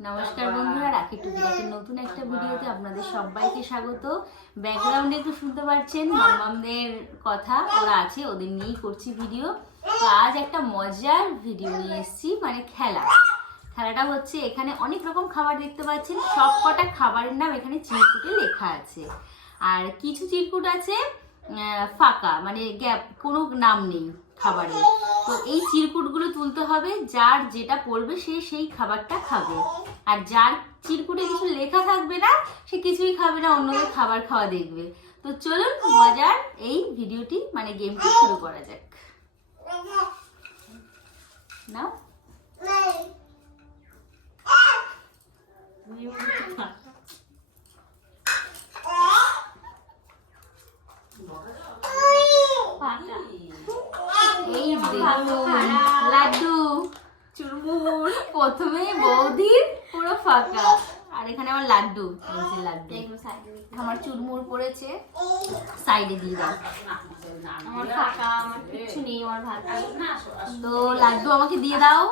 নমস্কার বন্ধুরা, রাখি টুকিটাকির নতুন একটা ভিডিওতে আপনাদের সবাইকে স্বাগত। ব্যাকগ্রাউন্ডে একটু শুনতে পাচ্ছেন মাম্মামদের কথা, ওরা আছে, ওদের নিয়েই করছি ভিডিও। তো আজ একটা মজার ভিডিও নিয়ে এসেছি, মানে খেলাটা হচ্ছে এখানে অনেক রকম খাবার দেখতে পাচ্ছেন। সব কটা খাবারের নাম এখানে চিরকুটে লেখা আছে, আর কিছু চিরকুট আছে ফাঁকা, মানে গ্যাপ, কোনো নাম নেই খাবারের। তো এই চিরকুটগুলো তুলতে হবে, যার যেটা পড়বে সে সেই খাবারটা খাবে, আর যার চিরকুটে কিছু লেখা থাকবে না সে কিছুই খাবে না, অন্যদের খাবার খাওয়া দেখবে। তো চলুন মজার এই ভিডিওটি, মানে গেমটি শুরু করা যাক। নাও এই লাড্ডু চুরমুর, প্রথমেই বৌদির পুরো ফাঁকা, আর এখানে আমার লাড্ডু, আমার চুরমুর পড়েছে, সাইডে দিয়ে দাও। আমার ফাঁকা, আমার কিছু নেই, আমার ভাত। তো লাড্ডু আমাকে দিয়ে দাও।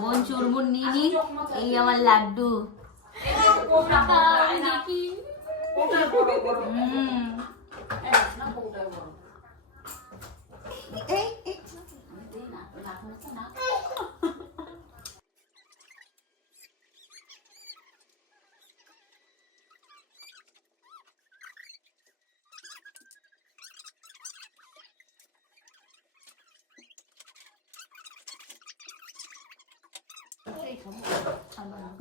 বোন চুরমুর নিয়ে নি, এই আমার লাড্ডু।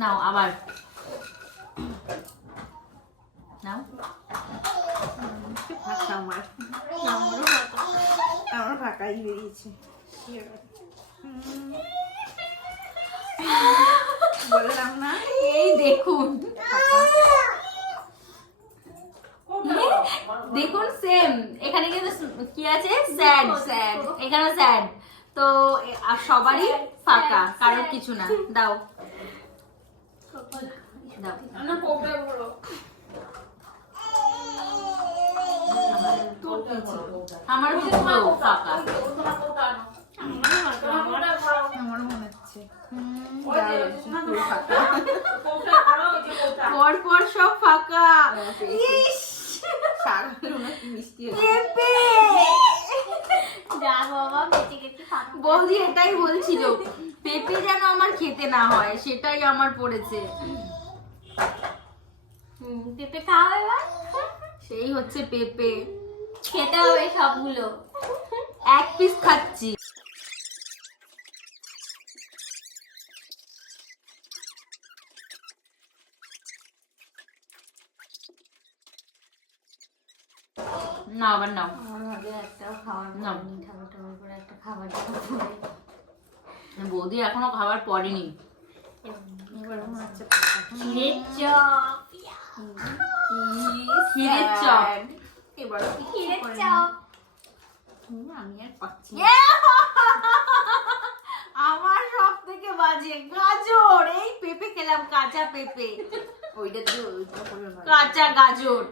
নাও আবার নাও। ফাঁকা আমার ফাঁকাই বেরিয়েছে। বললাম না, এই দেখুন দেখুন সেম, এখানে কিন্তু কি আছে, স্যাড স্যাড, এখানে স্যাড। তো সবারই ফাঁকা, কারোর কিছু না। দাও দাও, আমার পুরো ফাঁকা। আমার মনে হচ্ছে পর পর সব ফাঁকা। মিষ্টি যা বাবা, বেঁচে গেছি ফাঁকা। বৌদি এটাই বলছিল, পেঁপে যেন আমার খেতে না হয়, সেটাই আমার পড়েছে। পেঁপে খাও এবার, সেই হচ্ছে পেঁপে, খেতে হবে সবগুলো। এক পিস খাচ্ছি। না আবার নাও, আমার ভাগে একটাও খাবার নাও। পড়েনি, ঠাকুর ঠাকুর করে একটা খাবার বৌদি এখনো খাবার পড়েনি। এবার মনে হচ্ছে ক্ষীরের চপ, ক্ষীরের চপ, এবার ক্ষীরের চপ। আমি আর পাচ্ছি আমার সব থেকে বাজে গাজর। এই পেঁপে খেলাম, কাঁচা পেঁপে, ওইটা দিয়ে ওইটা করবে না। কাঁচা গাজর।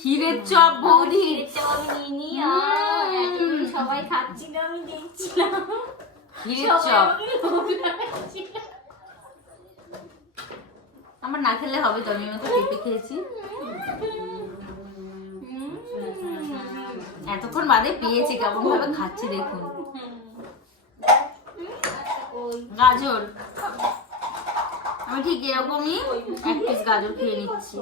ক্ষীরের চপ বৌদি, ক্ষীরের চপ আমি নিয়ে নি, আর একেবারে সবাই খাচ্ছিল, আমি দেখছিলাম। ক্ষীরের সবাই চপ আমাকে লোভ লাগাচ্ছিল। আমার না খেলে হবে তো, আমি তো পেঁপে খেয়েছি। এতক্ষণ বাদে পেয়েছি, কেমন ভাবে খাচ্ছি দেখুন। গাজর, আমি ঠিক এরকমই এক পিস গাজর খেয়ে নিচ্ছি।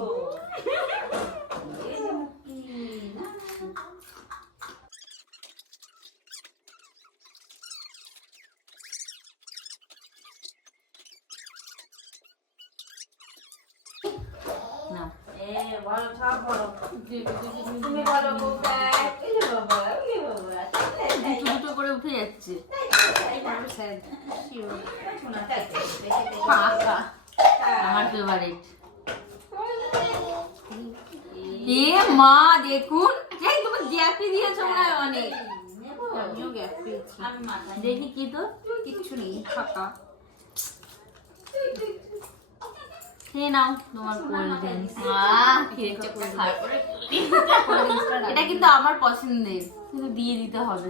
না দুটো দুটো করে উঠে যাচ্ছে। ফাঁকা, আমার ফেভারিট। এ মা দেখুন, এই তুমি গ্যাপি দিয়েছো মনে হয় অনেক। আমিও গ্যাপ পেয়েছি। দেখি কি, তো কিচ্ছু নেই, ফাঁকা। খেয়ে নাও তোমার কোল্ড ড্রিঙ্কস। ক্ষীরের চপ খাওয়ার পরে এটা কিন্তু আমার পছন্দের, কিন্তু দিয়ে দিতে হবে।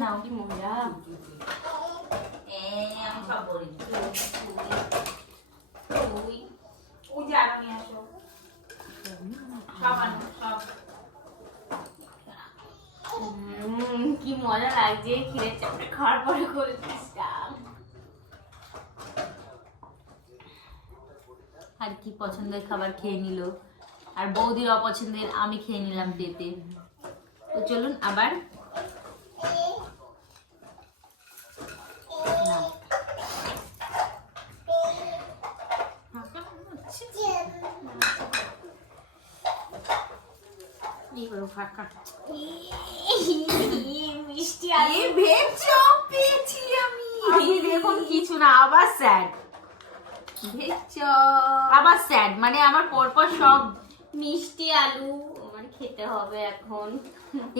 নাও, কি মজা। আমি সব বলি তুই ওই যে আরো নিয়ে আসো সব আনো সব কি মজা লাগছে ক্ষীরের চাপড়ে খাওয়ার পরে করে আর কি পছন্দের খাবার খেয়ে নিল আর বৌদির অপছন্দের আমি খেয়ে নিলাম পেঁপে। তো চলুন আবার নাও। ফাঁকা মিষ্টি এই ভেজ চপ পেয়েছি আমি। এই দেখুন কিছু না, আবার স্যাড, ভেজ চপ আবার স্যাড, মানে আমার পরপর সব। মিষ্টি আলু আমার খেতে হবে এখন।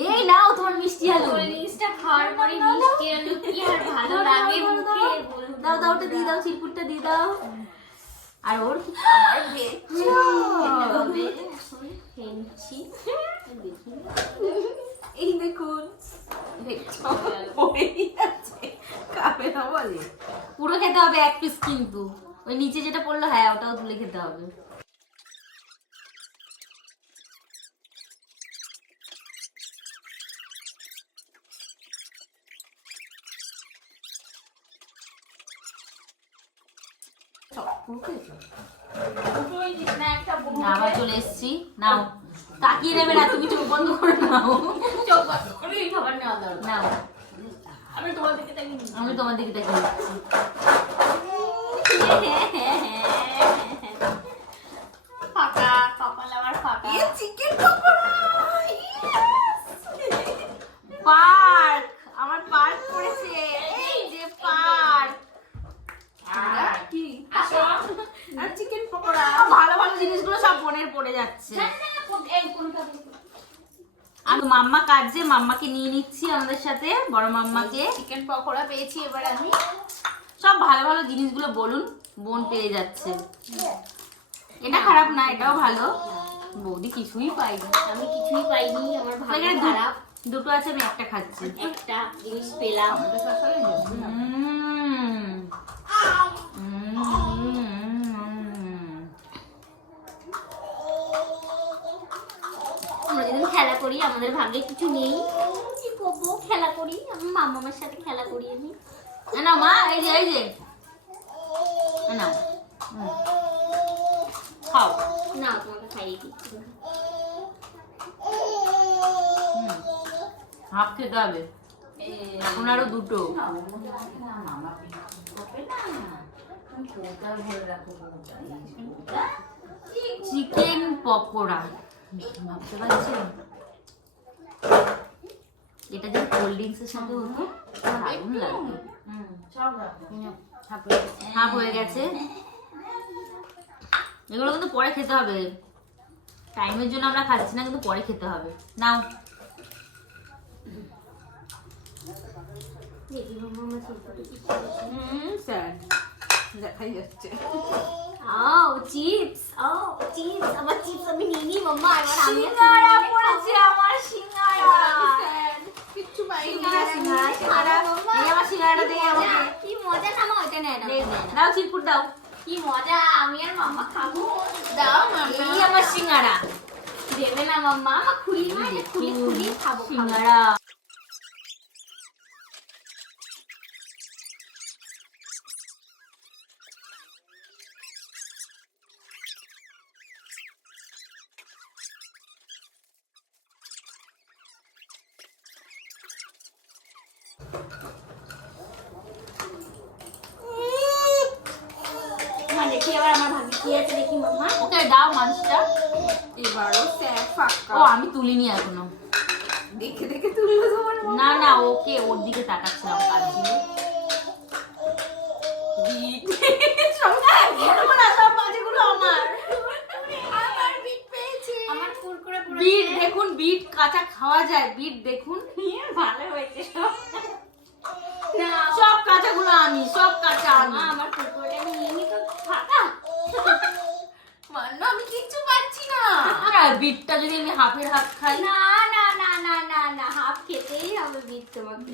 এই নাও তোমার মিষ্টি আলু। কোল্ড ড্রিঙ্কসটা খাওয়ার পরে মিষ্টি আলু কি আর ভালো লাগে মুখে বলতে দাও দাও, ওটা দিয়ে দাও, চিরকুটটা দিয়ে দাও। আর ওর কি আমার ভেজ চপ। হবে ফেলছি দেখি এই দেখুন ভেজ চপ পড়েই আছে, খাবে না বলে। পুরো খেতে হবে এক পিস, কিন্তু ওই নিচে যেটা পড়লো হ্যাঁ ওটাও তুলে খেতে হবে। দুটোই দিস না, একটা বন্ধ আবার চলে এসেছি, নাও। তাকিয়ে নেবে না, তুমি চোখ বন্ধ করে নাও। চোখ বন্ধ করে খাবার নেওয়া দরকার। নাও, আমি তোমার দিকে তাকিয়ে নিচ্ছি। আমি তোমার দিকে তাকিয়ে দিচ্ছি। ফাঁকা কপাল আমার ফাঁকা। এই চিকেন পকোড়া পার্ক, আমার পার্ক পড়েছে, এই যে পার্ক। কি আসো। আর চিকেন পকোড়া। ভালো ভালো জিনিসগুলো সব বোনের পড়ে যাচ্ছে। না, না, না, এই কোনটা দিবি? আমি মাম্মা কাটছে, মাম্মাকে নিয়ে নিচ্ছি আমাদের সাথে, বড় মাম্মাকে। চিকেন পকোড়া পেয়েছি এবার আমি। সব ভালো ভালো জিনিসগুলো বলুন, বোন পেয়ে যাচ্ছে। এটা খারাপ না, এটাও ভালো। বৌদি কিছুই পাইনি। আমি কিছুই পাইনি, আমার ভাগ্য এখানে খারাপ। দুটো আছে, আমি একটা খাচ্ছি। একটা জিনিস পেলাম। আমরা যেদিন খেলা করি আমাদের ভাগ্যে কিছু নেই, কি করবো, খেলা করি আমি মামার সাথে খেলা করি আমি। না মা, এই যে এই যে নাও, খাও। না তোমাকে খাইয়ে দিচ্ছি। হাফ খেতে হবে, এখন আরো দুটো। চিকেন পকোড়া ভাবতে পারছেন, এটা যে কোল্ড ড্রিঙ্কস এর সাথে হতো দারুণ লাগতো। হাফ হয়ে গেছে, এগুলো কিন্তু পরে খেতে হবে, টাইমের জন্য আমরা খাচ্ছি না, কিন্তু পরে খেতে হবে। নাও, দেখি মামা আমার ছোট্ট কি স্যার দেখাই যাচ্ছে। চিপস আমার চিপস আমি নিয়ে নি মাম্মা, এবার আমি সিঙ্গারা পড়েছে আমার, সিঙ্গারা। কিচ্ছু পাইনি। সিঙ্গারা, এই আমার সিঙ্গারাটা দিয়ে আমাকে কি মজা না, মা ওইটা নেয় না। দাও, চিরকুট দাও। কি মজা, আমি আর মাম্মা খাবো। দাও এই আমার সিঙ্গারা। দেবে না মাম্মা, আমার খুলি না, খুলি খুলি খাবো খাবো। সিঙ্গারা। মা দেখি এবার আমার ভাগ্যে কি আছে দেখি মাম্মা। ওকে দাও মাছটা। এবারও স্যার ফাঁকা। ও আমি তুলিনি এখনো। দেখে দেখে তুললো তোমার মা। না না, ওকে ওর দিকে তাকাচ্ছিলাম, কাটছিল। আমার বিট পেয়েছি, আমার কুরকুরে পুরো বিট দেখুন, বিট কাঁচা খাওয়া যায়, বিট দেখুন। ভালো হয়েছে সব। না সব কাঁচাগুলো আমি, সব কাঁচা আমি। মা আমার কুরকুরে আমি নিয়ে নি তো ফাটা। মান্না আমি কিচ্ছু পাচ্ছি না। আর বিটটা যদি আমি হাফের হাফ খাই, না না না না না না, হাফ খেতেই হবে বিট তোমাকে।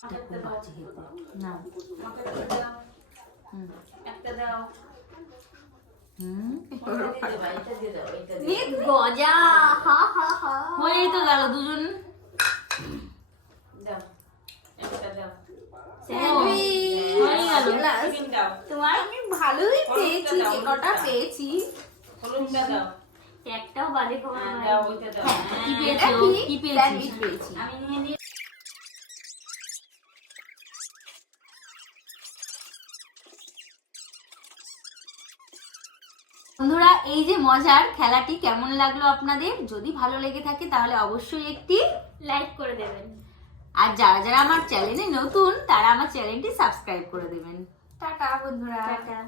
খুব বাজে খেতে না হুম একটা দাও। হুম গজা, হা হা হা। হয়েই তো গেল দুজন। দাও একটা দাও। হয়ে গেল। চিকেন দাও। তোমার আমি ভালোই পেয়েছি, যে কটা পেয়েছি হলুদটা দাও। একটাও বাজে খাবার হ্যাঁ, নয়। দাও ওইটা দাও। কি হ্যাঁ, পেয়েছো কি পেয়েছিস পেয়েছি। আমি নিয়ে নিয়ে বন্ধুরা এই যে মজার খেলাটি কেমন লাগলো আপনাদের? যদি ভালো লেগে থাকে তাহলে অবশ্যই একটি লাইক করে দেবেন। আর যারা যারা আমার চ্যানেলে নতুন তারা আমার চ্যানেলটি সাবস্ক্রাইব করে দেবেন। টাটা বন্ধুরা। টাটা।